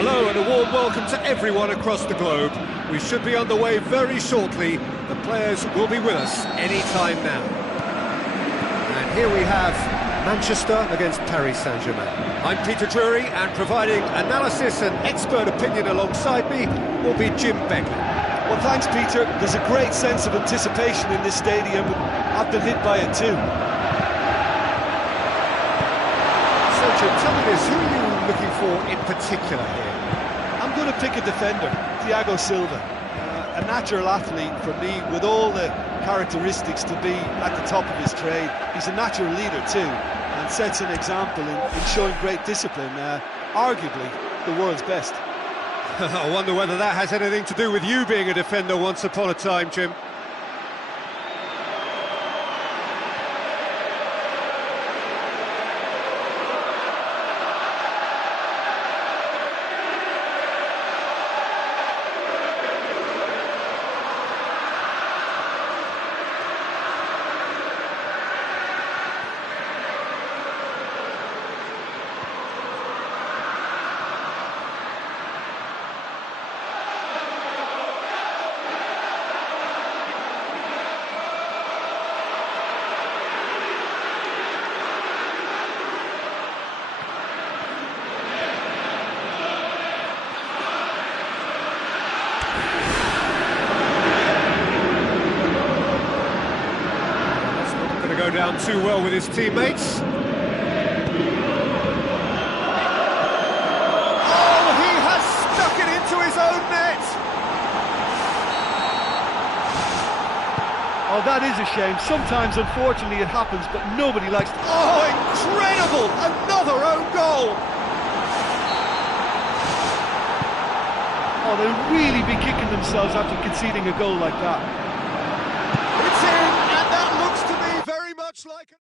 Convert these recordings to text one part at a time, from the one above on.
Hello and a warm welcome to everyone across the globe. We should be on the way very shortly. The players will be with us any time now. And here we have Manchester against Paris Saint-Germain. I'm Peter Drury, and providing analysis and expert opinion alongside me will be Jim Beckley. Well, thanks, Peter. There's a great sense of anticipation in this stadium. I've been hit by it too. So, Jim, tell me this, who are you looking for in particular here? I'm going to pick a defender, Thiago Silva. A natural athlete for me, with all the characteristics to be at the top of his trade. He's a natural leader too, and sets an example in showing great discipline. Arguably the world's best. I wonder whether that has anything to do with you being a defender once upon a time, Jim. Go down too well with his teammates. Oh, he has stuck it into his own net! Oh, that is a shame. Sometimes, unfortunately, it happens, but nobody likes to... Oh, incredible! Another own goal! Oh, they'll really be kicking themselves after conceding a goal like that. It's in, and that looks to me very much like...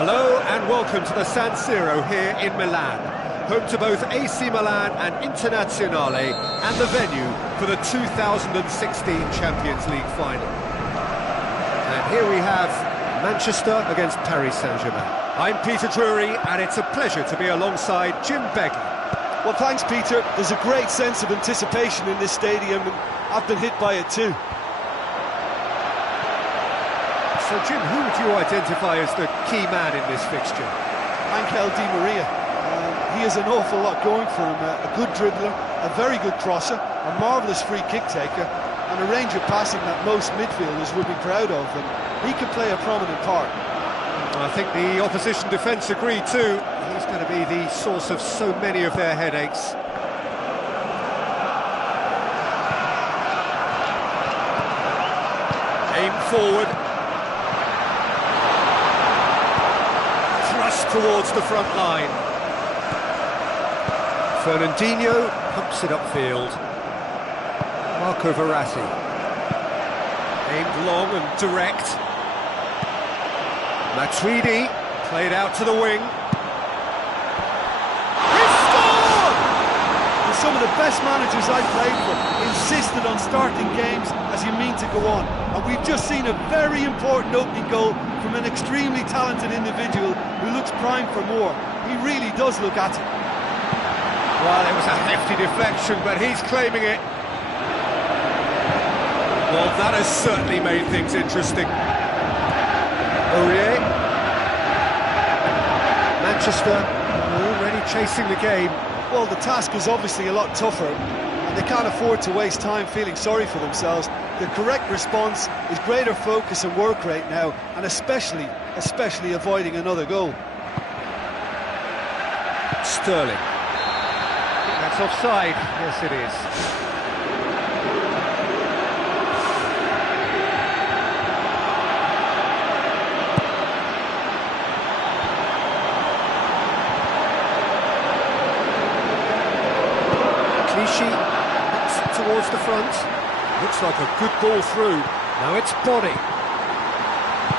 Hello and welcome to the San Siro here in Milan, home to both AC Milan and Internazionale, and the venue for the 2016 Champions League final. And here we have Manchester against Paris Saint-Germain. I'm Peter Drury, and it's a pleasure to be alongside Jim Begley. Well, thanks, Peter. There's a great sense of anticipation in this stadium, and I've been hit by it too. So, Jim, who would you identify as the key man in this fixture? Angel Di Maria. He has an awful lot going for him. A good dribbler, a very good crosser, a marvellous free kick taker, and a range of passing that most midfielders would be proud of. And he could play a prominent part. I think the opposition defence agree too. He's going to be the source of so many of their headaches. Aim forward. Thrust towards the front line. Fernandinho pumps it upfield. Marco Verratti. Aimed long and direct. Matuidi played out to the wing. He scored! And some of the best managers I've played for insisted on starting games as you mean to go on. And we've just seen a very important opening goal from an extremely talented individual who looks primed for more. He really does look at it. Well, it was a hefty deflection, but he's claiming it. Well, that has certainly made things interesting. Aurier. Manchester already chasing the game. Well, the task is obviously a lot tougher, and they can't afford to waste time feeling sorry for themselves. The correct response is greater focus and work rate now, and especially avoiding another goal. Sterling. I think that's offside. Yes, it is. Towards the front. Looks like a good ball through. Now it's Body.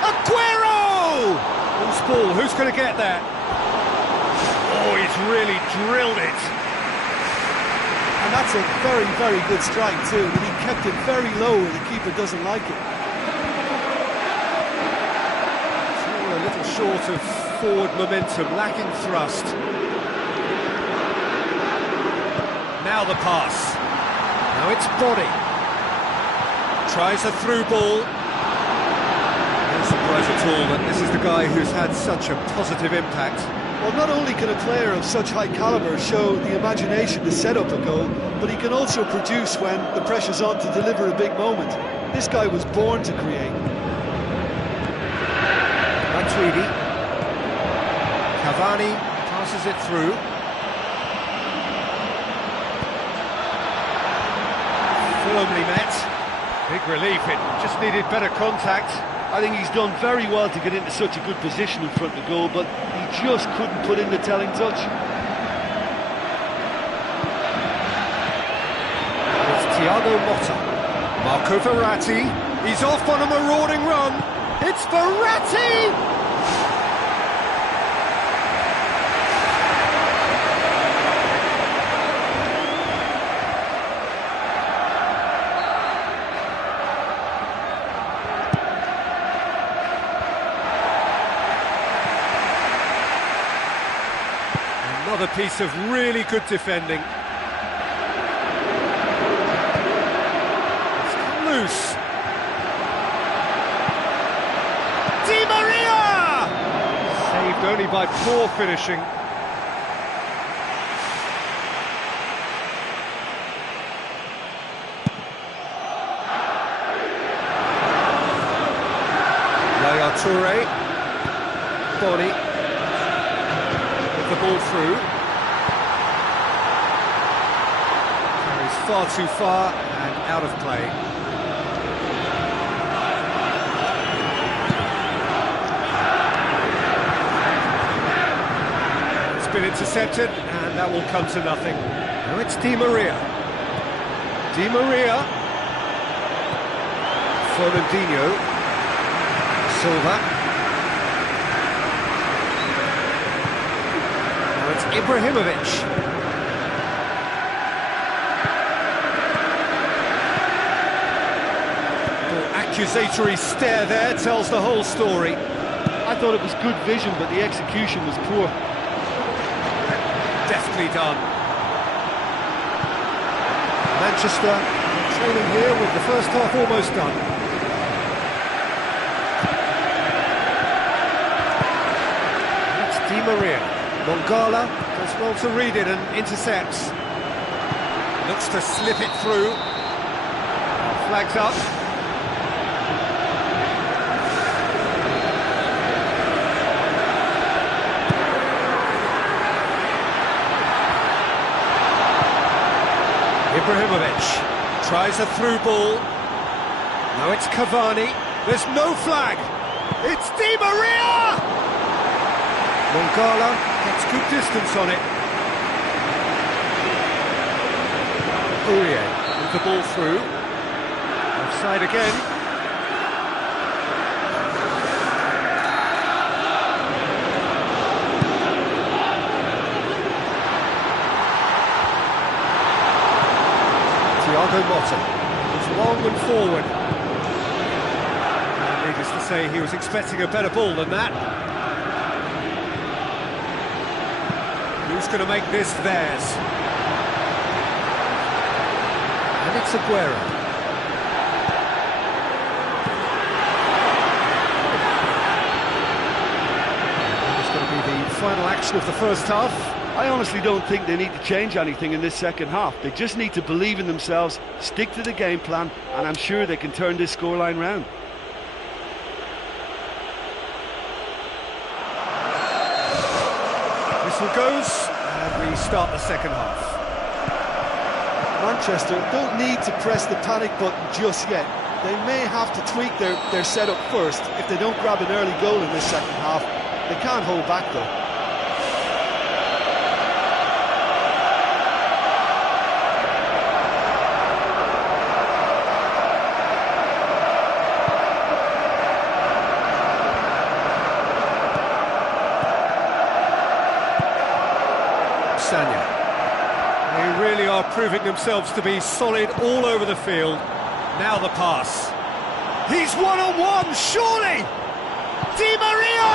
Aguero! Loose ball. Who's going to get that? Oh, he's really drilled it. And that's a very, very good strike too. And he kept it very low where the keeper doesn't like it. Still a little short of forward momentum, lacking thrust. Now the pass. Now it's Body. Tries a through ball. No surprise at all that this is the guy who's had such a positive impact. Well, not only can a player of such high calibre show the imagination to set up a goal, but he can also produce when the pressure's on to deliver a big moment. This guy was born to create. Matuidi. Cavani passes it through. Firmly met. Big relief, it just needed better contact. I think he's done very well to get into such a good position in front of goal, but he just couldn't put in the telling touch. It's Thiago Motta. Marco Verratti. He's off on a marauding run. It's Verratti! Another piece of really good defending. It's come loose. Di Maria! Saved only by poor finishing. Yaya Toure. Body. The ball through. Carries far too far and out of play. It's been intercepted and that will come to nothing. Now it's Di Maria. Di Maria. Fernandinho. Silva. It's Ibrahimovic. Accusatory stare there tells the whole story. I thought it was good vision, but the execution was poor. Deftly done. Manchester trailing here with the first half almost done. It's Di Maria. Mongala does well to read it and intercepts. Looks to slip it through. Flags up. Ibrahimovic tries a through ball. Now it's Cavani. There's no flag. It's Di Maria! Mongala gets good distance on it. Aurier with the ball through. Offside again. Thiago Motta was long and forward. Needless to say, he was expecting a better ball than that. Who's going to make this theirs? And it's Aguero. It's going to be the final action of the first half. I honestly don't think they need to change anything in this second half. They just need to believe in themselves, stick to the game plan, and I'm sure they can turn this scoreline round. Whistle goes, and we start the second half. Manchester don't need to press the panic button just yet. They may have to tweak their setup first if they don't grab an early goal in this second half. They can't hold back though. They really are proving themselves to be solid all over the field. Now the pass. He's one-on-one, surely! Di Maria!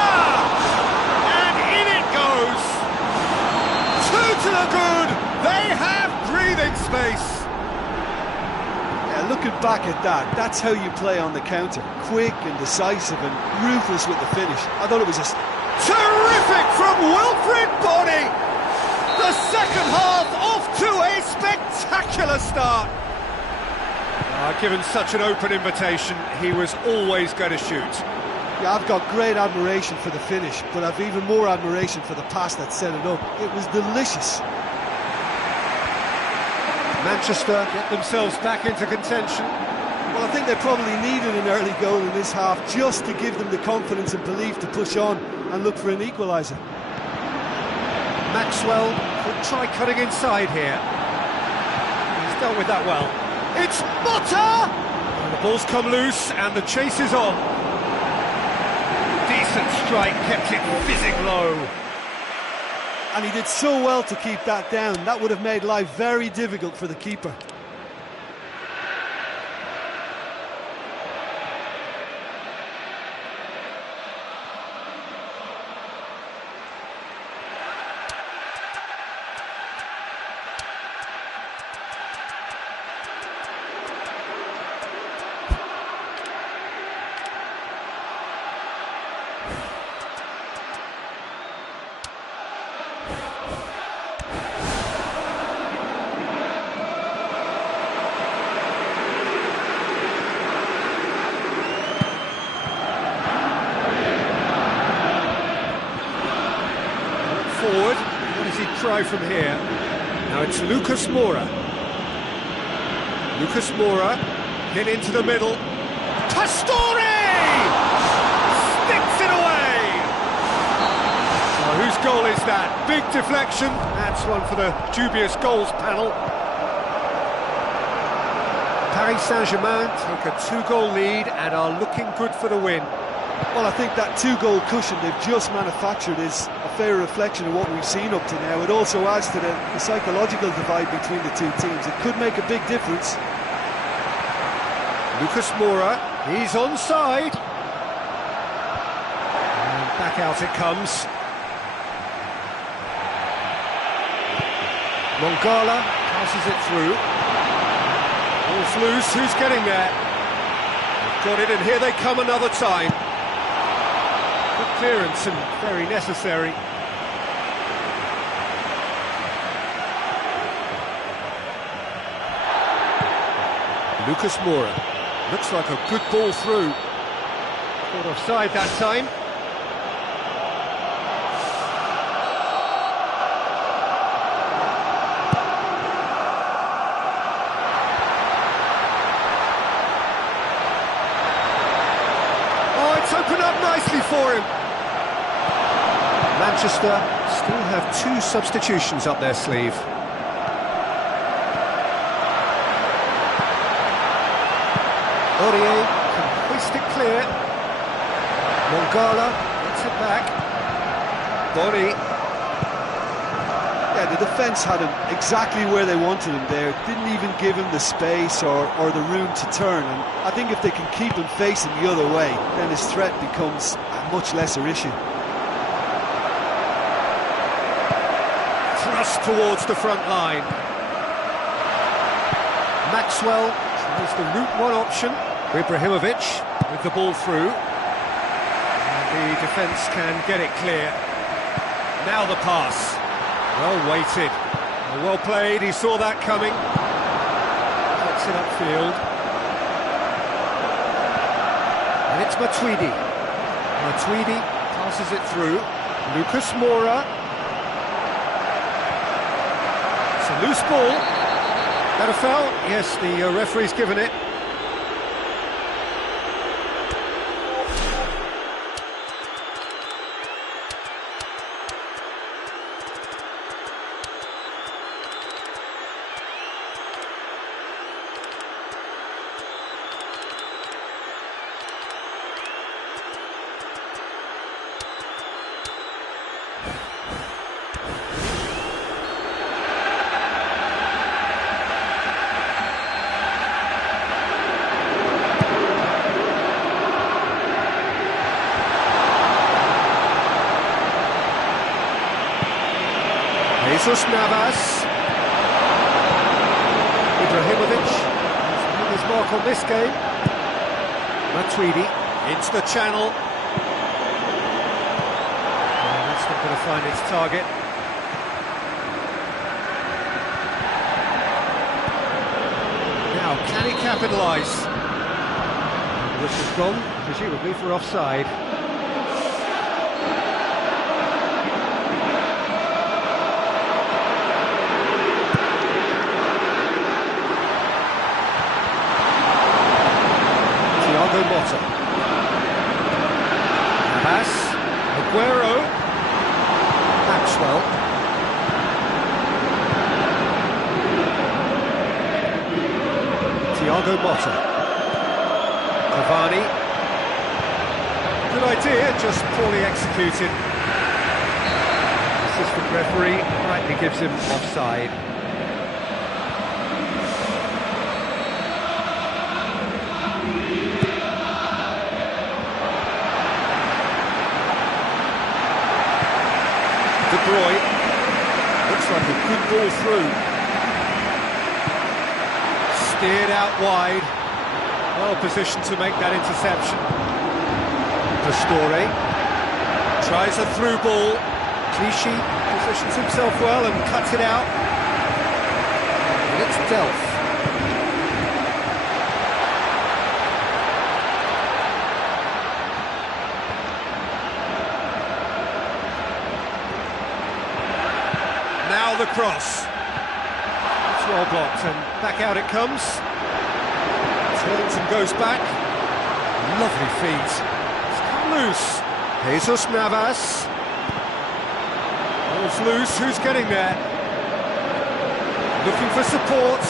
And in it goes! Two to the good! They have breathing space! Yeah, looking back at that, that's how you play on the counter. Quick and decisive and ruthless with the finish. I thought it was terrific from Wilfried Bony! The second half off to a spectacular start. Given such an open invitation, he was always going to shoot. Yeah, I've got great admiration for the finish, but I've even more admiration for the pass that set it up. It was delicious. Manchester get themselves back into contention. Well, I think they probably needed an early goal in this half just to give them the confidence and belief to push on and look for an equaliser. Maxwell could try cutting inside here. He's dealt with that well. It's Motta! And the ball's come loose and the chase is on. Decent strike, kept it fizzing low. And he did so well to keep that down. That would have made life very difficult for the keeper. Forward, what does he try from here? Now it's Lucas Moura. Lucas Moura, hit into the middle. Pastore! Sticks it away! Oh, whose goal is that? Big deflection. That's one for the dubious goals panel. Paris Saint-Germain take a 2-goal lead and are looking good for the win. Well, I think that two-goal cushion they've just manufactured is a fair reflection of what we've seen up to now. It also adds to the psychological divide between the two teams. It could make a big difference. Lucas Moura, he's onside. And back out it comes. Mongala passes it through. Ball's loose, who's getting there? They've got it, and here they come another time. Good clearance and very necessary. Lucas Moura. Looks like a good ball through. Caught offside that time. Oh, it's opened up nicely for him. Manchester still have 2 substitutions up their sleeve. Aurier can hoist it clear. Mongala gets it back. Body. Yeah, the defence had him exactly where they wanted him there. Didn't even give him the space or the room to turn. And I think if they can keep him facing the other way, then his threat becomes a much lesser issue. Thrust towards the front line. Maxwell tries the route 1 option. Ibrahimovic with the ball through. And the defence can get it clear. Now the pass. Well weighted. Well played, he saw that coming. Gets it upfield. And it's Matuidi. Matuidi passes it through. Lucas Moura. It's a loose ball. That a foul? Yes, the referee's given it. Jesus Navas. Ibrahimovic has made his mark on this game. Matuidi into the channel. Oh, that's not going to find its target. Now, can he capitalise? This is gone, presumably for offside. Motta. Navas, Aguero, Maxwell. Thiago Motta. Cavani. Good idea, just poorly executed. Assistant referee rightly gives him offside. De Bruyne, looks like a good ball through. Steered out wide, well positioned to make that interception. Pastore tries a through ball. Clichy positions himself well and cuts it out. And it's Delph. Now the cross. It's well blocked and back out it comes. Turns and goes back. Lovely feet. It's come loose. Jesus Navas. Ball's loose. Who's getting there? Looking for support.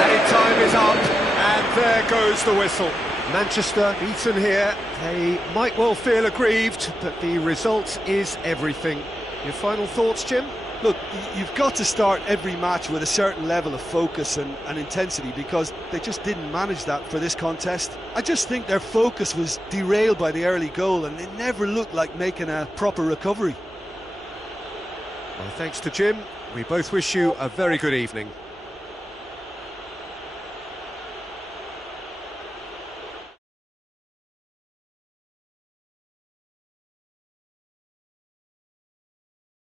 Added time is up, and there goes the whistle. Manchester beaten here. They might well feel aggrieved, but the result is everything. Your final thoughts, Jim? Look, you've got to start every match with a certain level of focus and intensity, because they just didn't manage that for this contest. I just think their focus was derailed by the early goal, and they never looked like making a proper recovery. Well, thanks to Jim. We both wish you a very good evening.